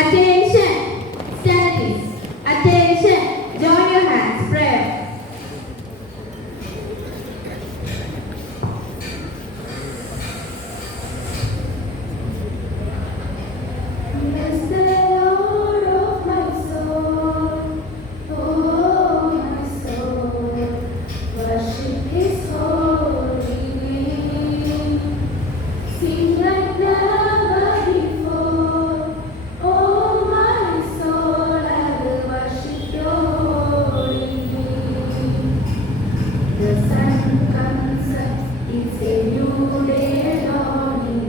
Attention, studies. Attention, join your hands. Prayer. Bless the Lord of my soul, oh my soul, worship His holy name. Sing like never before, oh my soul, I will worship Your holy name. The sun comes up, it's a new day dawning.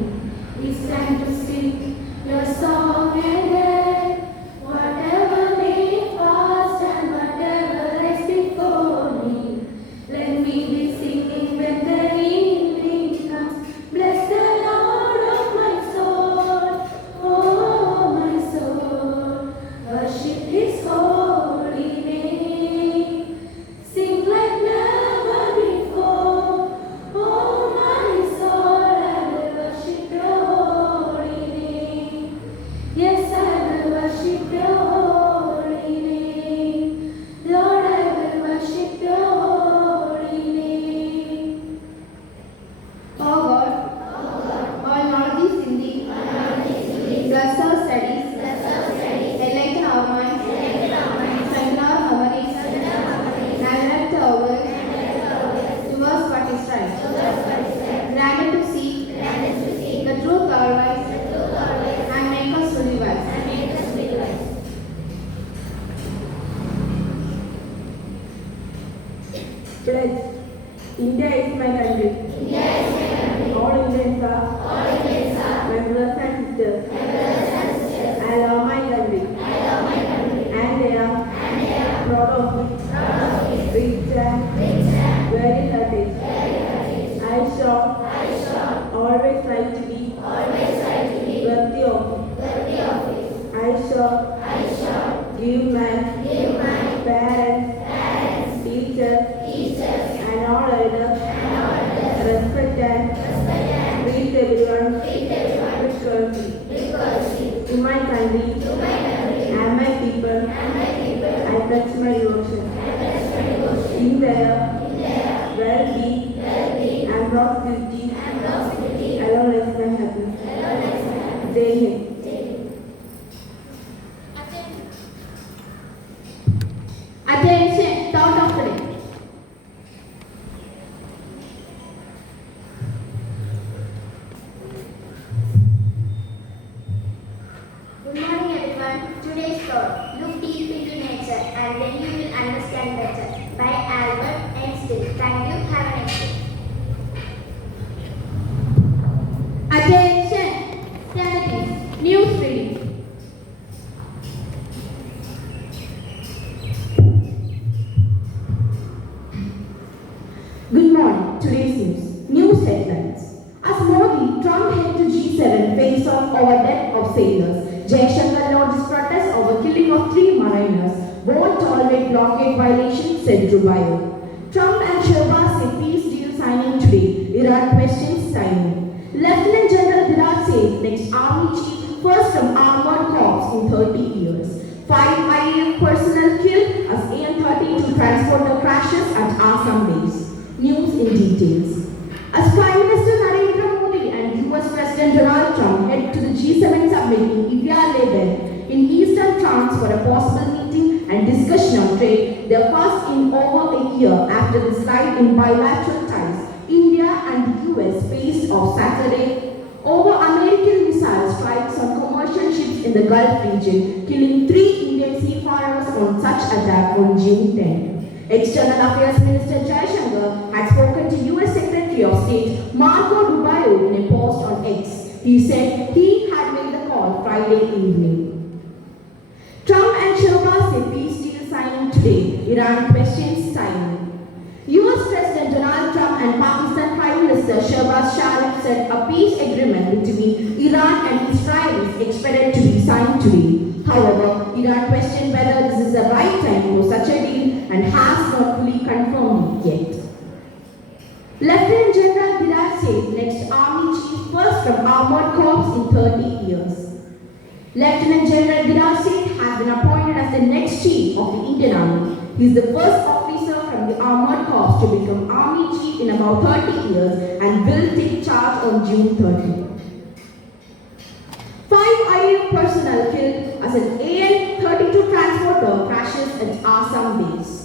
It's time to sing Your song again. Whatever may pass and whatever lies before me, let me be singing when the evening comes. Bless the Lord of my soul, oh my soul, worship His holy name. Sing like never before, oh my soul, I will worship Your holy name. Yes, I will worship Your holy name. Lord, I will worship Your holy name. Oh God, all knowledge in Thee, bless our studies, enlighten our minds, strengthen our memories, direct our words towards what is right, grant us to see the truth always, and make us fully wise. Pledge. India is my country. All Indians are my brothers and sisters. I love my country. And they are proud of it. Rich and very heritage. I shall always try to be worthy of it. I shall give my parents, teachers, and all others respect and treat everyone with courtesy. To my country and my people, I pledge my devotion. In their well-being and prosperity, alone is my happiness. Jai Hind. Attention, thought of the day. Good morning everyone. Today's thought, look deep into nature and then you will understand better. By Albert Einstein. Thank you. Have a nice day. Attention, studies, news reading. Good morning. Today's news. News headlines. As Modi, Trump head to G7 face off over death of sailors. Jaishankar launches protest over killing of 3 mariners. Won't tolerate blockade violations, said Rubio. Trump and Shehbaz say peace deal signing today. Iran questions signing. Lieutenant General Virat says next army chief first from armored corps in 30 years. 5 IAF personnel killed as AN-32 transporter crashes at Assam base. News in details. As Prime Minister Narendra Modi and US President Donald Trump head to the G7 summit in India-Lebanon in Eastern France for a possible meeting and discussion on trade, their first in over a year after the slide in bilateral ties, India and the US faced off Saturday over American missile strikes on commercial ships in the Gulf region, killing 3 Indian seafarers on such attack on June 10. External Affairs Minister Jaishankar had spoken to US Secretary of State Marco Rubio in a post on X. He said he had made the call Friday evening. Trump and Shehbaz say peace deal signing today. Iran questions signing. US President Donald Trump and Pakistan Prime Minister Shehbaz Sharif said a peace agreement between Iran and Israel is expected to be signed today. However, Iran questioned whether this is the right time for such a deal and has not fully confirmed it yet. Lieutenant General Virat says next army chief first from armored corps in 30 years. Lieutenant General Viraj Singh has been appointed as the next chief of the Indian Army. He is the first officer from the Armored Corps to become Army Chief in about 30 years and will take charge on June 30. 5 IAF personnel killed as an AN-32 transporter crashes at Assam base.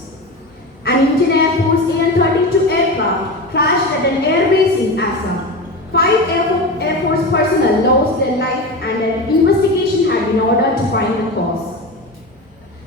An Indian Air Force AN-32 aircraft crashed at an airbase in Assam. 5 Air Force personnel lost their life and an investigation had been ordered to find the cause.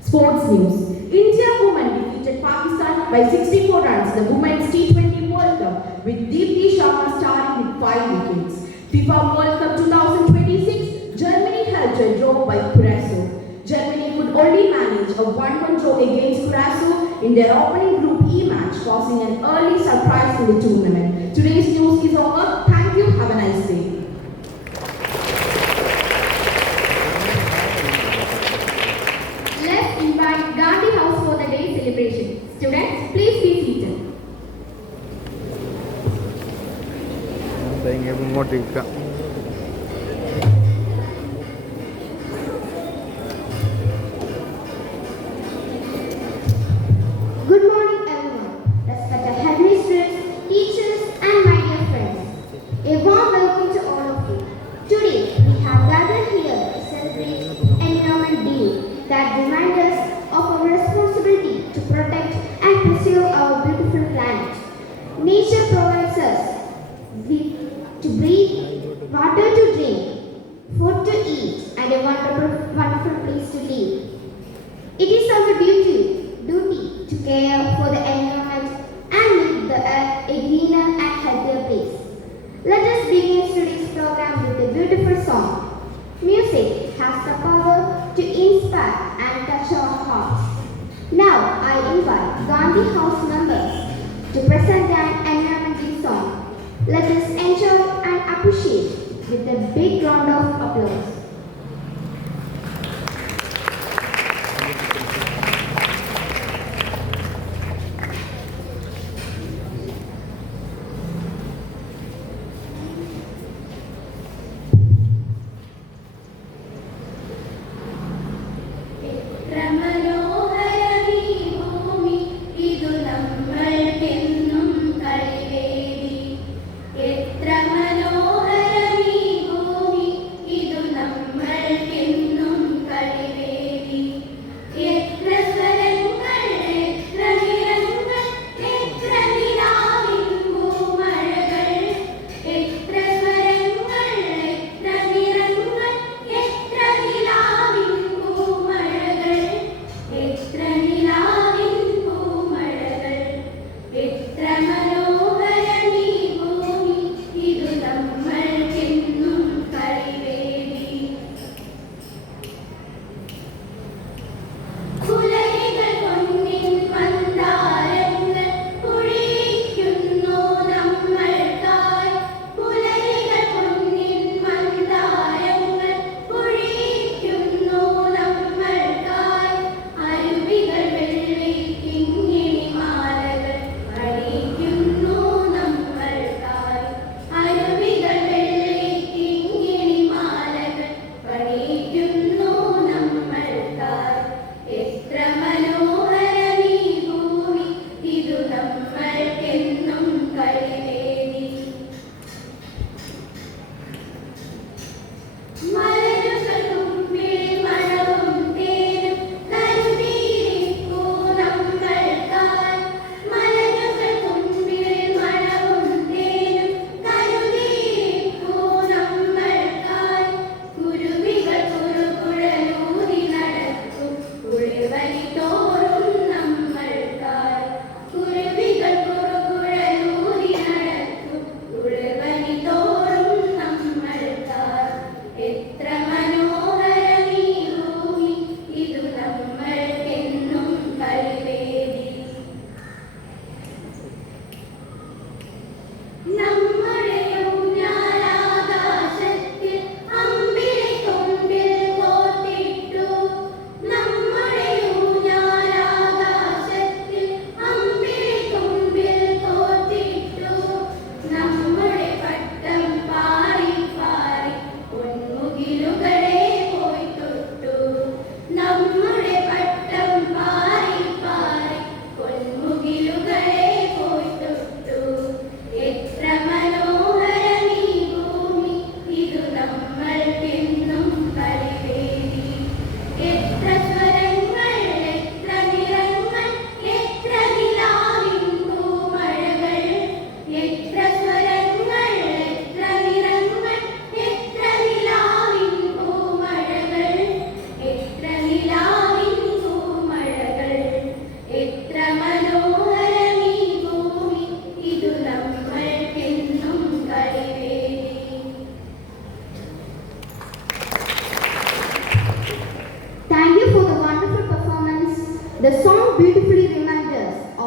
Sports news. India women defeated Pakistan by 64 runs in the Women's T20 World Cup with Deepti Sharma starring with 5 wickets. FIFA World Cup 2026, Germany held to a draw by Curaçao. Germany could only manage a 1-1 draw against Curaçao in their opening Group E match, causing an early surprise in the tournament. Today's news is over. Thank you. Have a nice day. Let's invite Gandhi House for the day celebration. Students, please be seated. ഇങ്ങോട്ടേക്കാം. Good morning, everyone. Respected headmistresses, teachers, and my dear friends. A warm welcome to all of you. Today, we have gathered here to celebrate Environment Day that reminds us of our responsibility to protect and preserve our beautiful planet. Nature provides us with to breathe, water to drink, food to eat, and a wonderful place to live. It is our duty to care for the environment and make the earth a greener and healthier place. Let us begin today's program with a beautiful song. Music has the power to inspire and touch our hearts. Now I invite Gandhi House members to present an environmental song. Let us enjoy and appreciate with a big round of applause. എത്ര മനോഹരമീ ഭൂമി ഇതു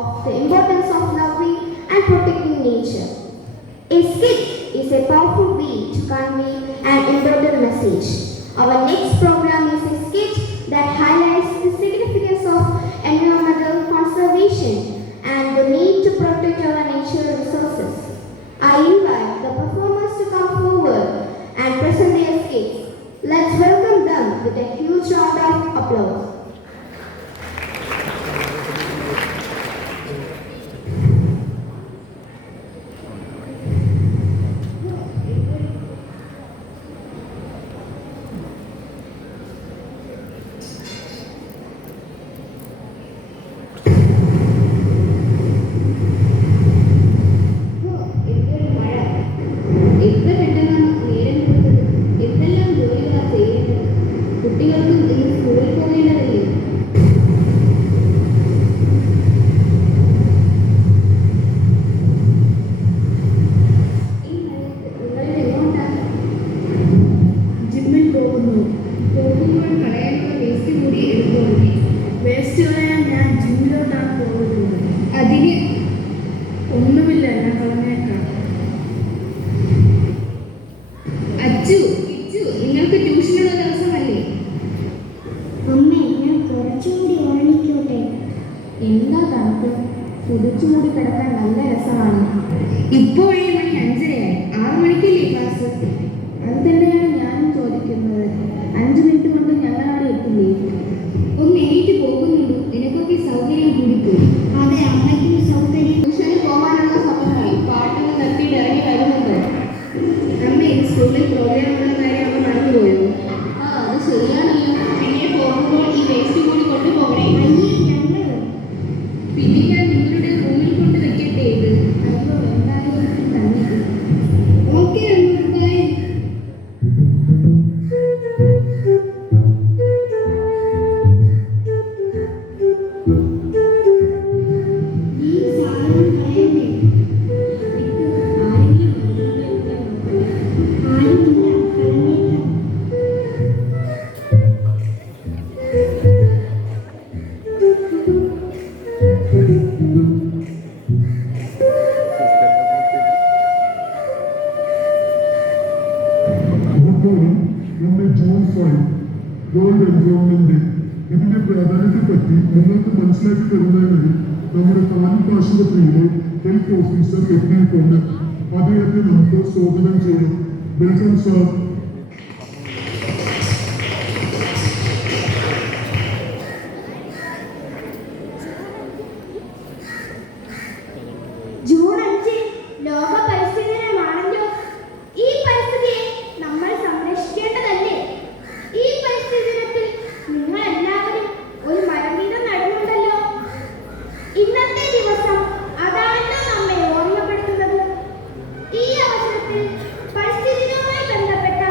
of the importance of loving and protecting nature. A skit is a powerful way to convey an important message. Our next program is a skit that highlights the significance of environmental conservation and the need to protect our natural resources. I invite the performers to come forward and present their skits. Let's welcome them with a huge round of applause. എന്താ തണുപ്പ് പുതച്ചുകൂടി കിടക്കാൻ നല്ല രസമാണ്. ഇപ്പോഴേ മണി 5:30 6 മണിക്കല്ലേ class? അത് തന്നെയാണ് ഞാനും ചോദിക്കുന്നത്. 5 മിനിറ്റ് കൊണ്ട് ഞങ്ങൾ അവിടെ എത്തില്ലേ? ഒന്ന് എണീറ്റ് പോകുന്നുള്ളൂ. നിനക്കൊക്കെ സൗകര്യം കൂടിപ്പോയി. അതെ, അമ്മയ്ക്കും സൗകര്യം. ട്യൂഷന് പോകാനുള്ള സമയമായി. പാട്ടൊന്ന് നിർത്തിയിട്ട് ഇറങ്ങി വരുന്നുണ്ടോ? അമ്മ സ്കൂളിൽ പ്രോഗ്രാം ഉള്ള കാര്യം അമ്മ മറന്നുപോയോ? അത് ശരിയാണല്ലോ. പിന്നെ പോകുമ്പോൾ ഈ വേസ്റ്റ് കൂടി കൊണ്ടുപോകണേ. പിന്നെ ഞാൻ നിങ്ങളുടെ റൂമിൽ കൊണ്ട് വെക്കട്ടെ ഇത്? അയ്യോ, എന്തായാലും തന്നെ. Okay bye. നമ്മുടെ ജൂൺ 5 വേൾഡ് എൻവയോൺമെന്റ് ഡേ, ഇതിന്റെ പ്രാധാന്യത്തെപ്പറ്റി നിങ്ങൾക്ക് മനസ്സിലാക്കി തരുന്നതിനായി നമ്മുടെ താലൂക്ക് ആശുപത്രിയിലെ ഹെൽത്ത് ഓഫീസർ എത്തിയിട്ടുണ്ട്. അദ്ദേഹത്തെ നമുക്ക് സ്വാഗതം ചെയ്യാം. Welcome sir. ജൂൺ 5 ലോക പരിസ്ഥിതി ദിനമാണല്ലോ. ഈ പരിസ്ഥിതിയെ നമ്മൾ സംരക്ഷിക്കേണ്ടതല്ലേ? ഈ പരിസ്ഥിതി ദിനത്തിൽ നിങ്ങൾ എല്ലാവരും ഒരു മരം വീതം നടുന്നുണ്ടല്ലോ. ഇന്നത്തെ ദിവസം അതാണല്ലോ നമ്മെ ഓർമ്മപ്പെടുത്തുന്നത്. ഈ അവസരത്തിൽ പരിസ്ഥിതി ദിനവുമായി ബന്ധപ്പെട്ട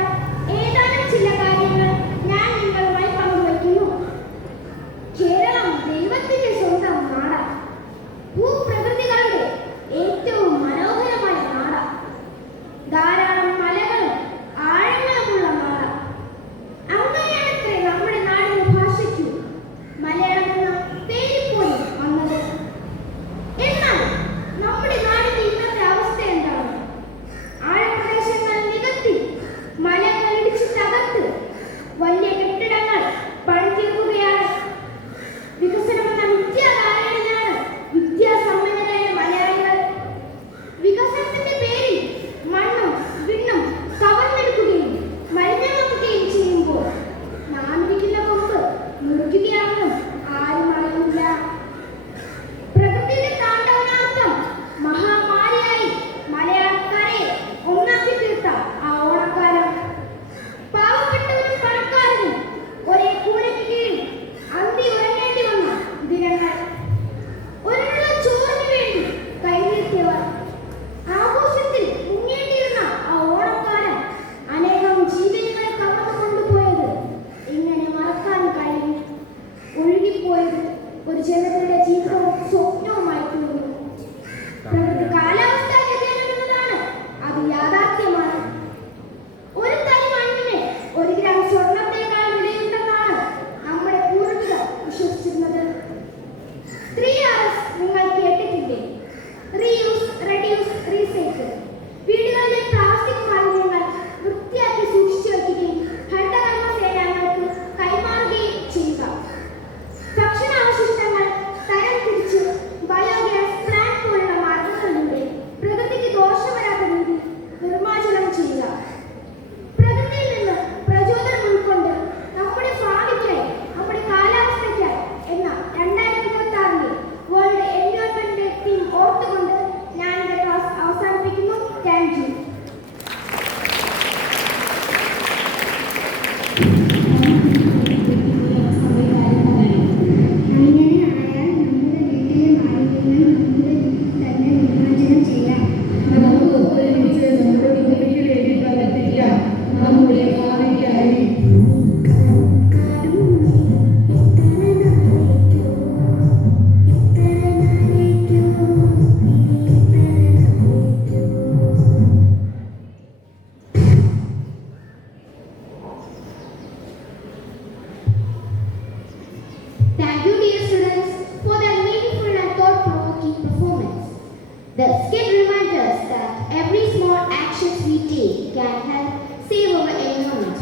The skit reminds us that every small actions we take can help save our environment.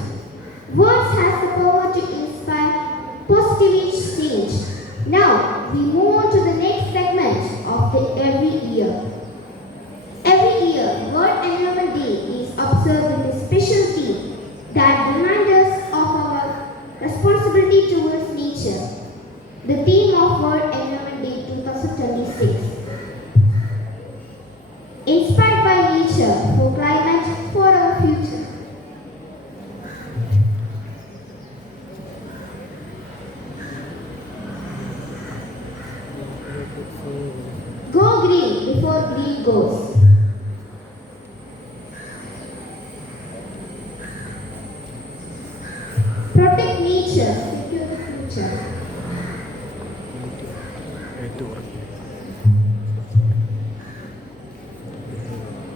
Words has the power to inspire positive change. Now, we move on to the next segment of the Every Year. Every year, World Environment Day is observed with a special theme that reminds us of our responsibility towards nature. The theme of World Environment Day 2026. Inspired by nature for climate for our future. Go green before green goes. Protect nature, secure the future.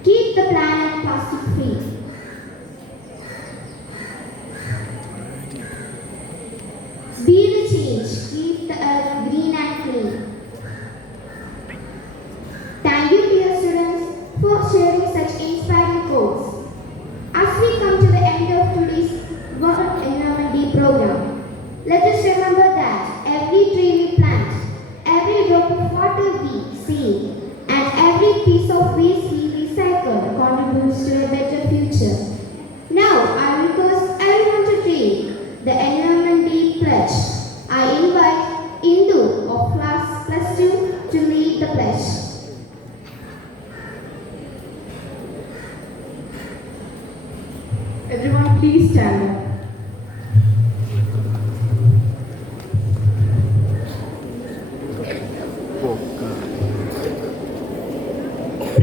Keep the planet plastic free. Be the change, keep the earth green and clean. Thank you, dear students, for sharing such inspiring quotes. As we come to the end of today's World Environment Day program, let us remember that every tree we plant, every drop of water we save, and every piece of waste we recycle contributes to a better future. Now, I request everyone to take the Environment Day pledge. I invite Indu of class +2 to lead the pledge. Everyone, please stand up.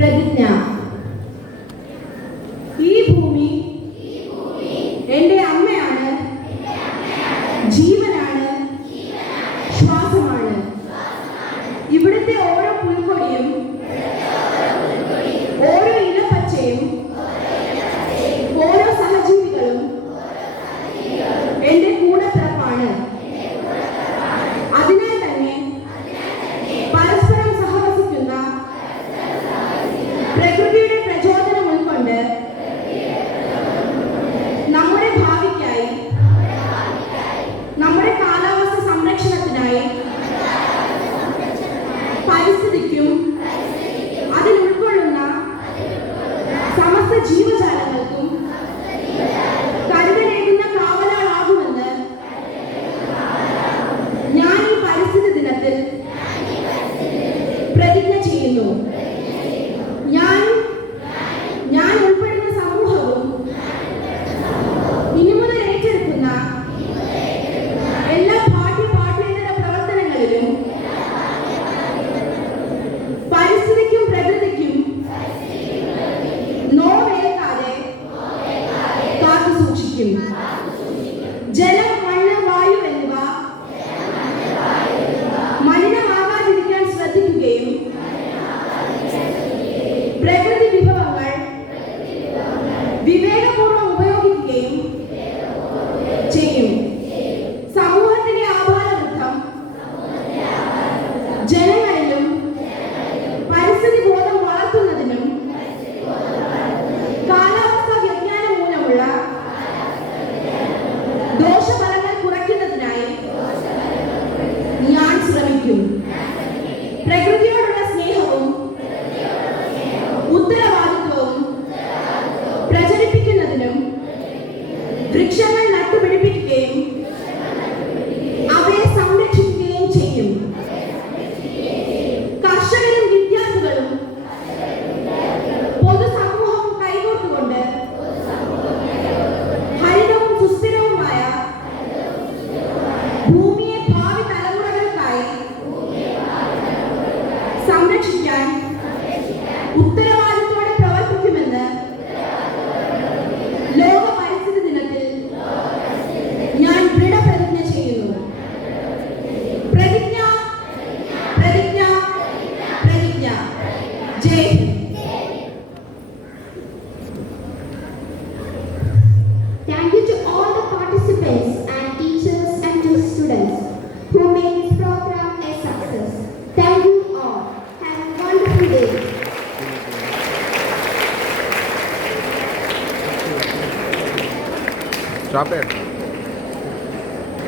പ്രതിജ്ഞ. ഈ ഭൂമി എൻ്റെ അമ്മയാണ്, ജീവനാണ്, ശ്വാസമാണ്. ഇവിടുത്തെ ഓരോ പുൽക്കൊടിയും ഓരോ ഇലപ്പച്ചയും ഓരോ സഹജീവികളും എൻ്റെ കൂടപ്പിറപ്പാണ്. അതിനാൽ തന്നെ പരസ്പരം സഹവസിക്കുന്ന പ്രകൃതിയുടെ പ്രചോദനം ഉൾക്കൊണ്ട് നമ്മുടെ ഭാവിക്കായി, നമ്മുടെ കാലാവസ്ഥ സംരക്ഷണത്തിനായി, പരിസ്ഥിതിക്കും അതിൽ ഉൾക്കൊള്ളുന്ന സമസ്ത ജീവജാലങ്ങൾക്കും കരുതലേകുന്ന കാവലാളാകുമെന്ന് ഞാൻ ഈ പരിസ്ഥിതി ദിനത്തിൽ പ്രതിജ്ഞ ചെയ്യുന്നു. ഞാൻ ഉൾപ്പെടുന്ന സമൂഹവും ഇനി മുതൽ ഏറ്റെടുക്കുന്ന എല്ലാ പാഠ്യേതര പ്രവർത്തനങ്ങളിലും പരിസ്ഥിതിക്കും പ്രകൃതിക്കും നോവേൽക്കാതെ കാത്തു സൂക്ഷിക്കും. ജലം, മണ്ണ്, വായു എന്നിവ മലിനമാകാതിരിക്കാൻ ശ്രദ്ധിക്കുകയും പ്രകൃതി വിഭവങ്ങൾ വിവേകപൂർവ്വം ഉപയോഗിക്കുകയും ചെയ്യും. സമൂഹത്തിലെ ആഭാരവൃദ്ധം ജനങ്ങളിലും പരിസ്ഥിതി ബോധം വളർത്തുന്നതിനും കാലാവസ്ഥാ വ്യതിയാനം മൂലമുള്ള ദോഷഫലങ്ങൾ കുറയ്ക്കുന്നതിനായി ഞാൻ ശ്രമിക്കും. പ്രകൃതിയോടുള്ള സ്നേഹവും ഉത്തരവാദിത്വവും പ്രചരിപ്പിക്കുന്നതിനും വൃക്ഷങ്ങൾ നട്ടുപിടിപ്പിക്കുകയും അവയെ സംരക്ഷിക്കുകയും ചെയ്യും. കർഷകരും വിദ്യാർത്ഥികളും പൊതുസമൂഹവും കൈകോർത്തുകൊണ്ട് ഹരിതവും സുസ്ഥിരവുമായ ഭൂമിയെ ഭാവി തലമുറകൾക്കായി സംരക്ഷിക്കാൻ ഉത്തരവാദിത്തോടെ പ്രവർത്തിക്കുമെന്ന് ലോക പരിസ്ഥിതി ദിനത്തിൽ ഞാൻ ദൃഢപ്രതിജ്ഞ ചെയ്യുന്നു. പ്രതിജ്ഞ, പ്രതിജ്ഞ, പ്രതിജ്ഞ. ജയ് Hind. Thank you to all the participants and teachers and to students stop ചെയ്യട്ടെ.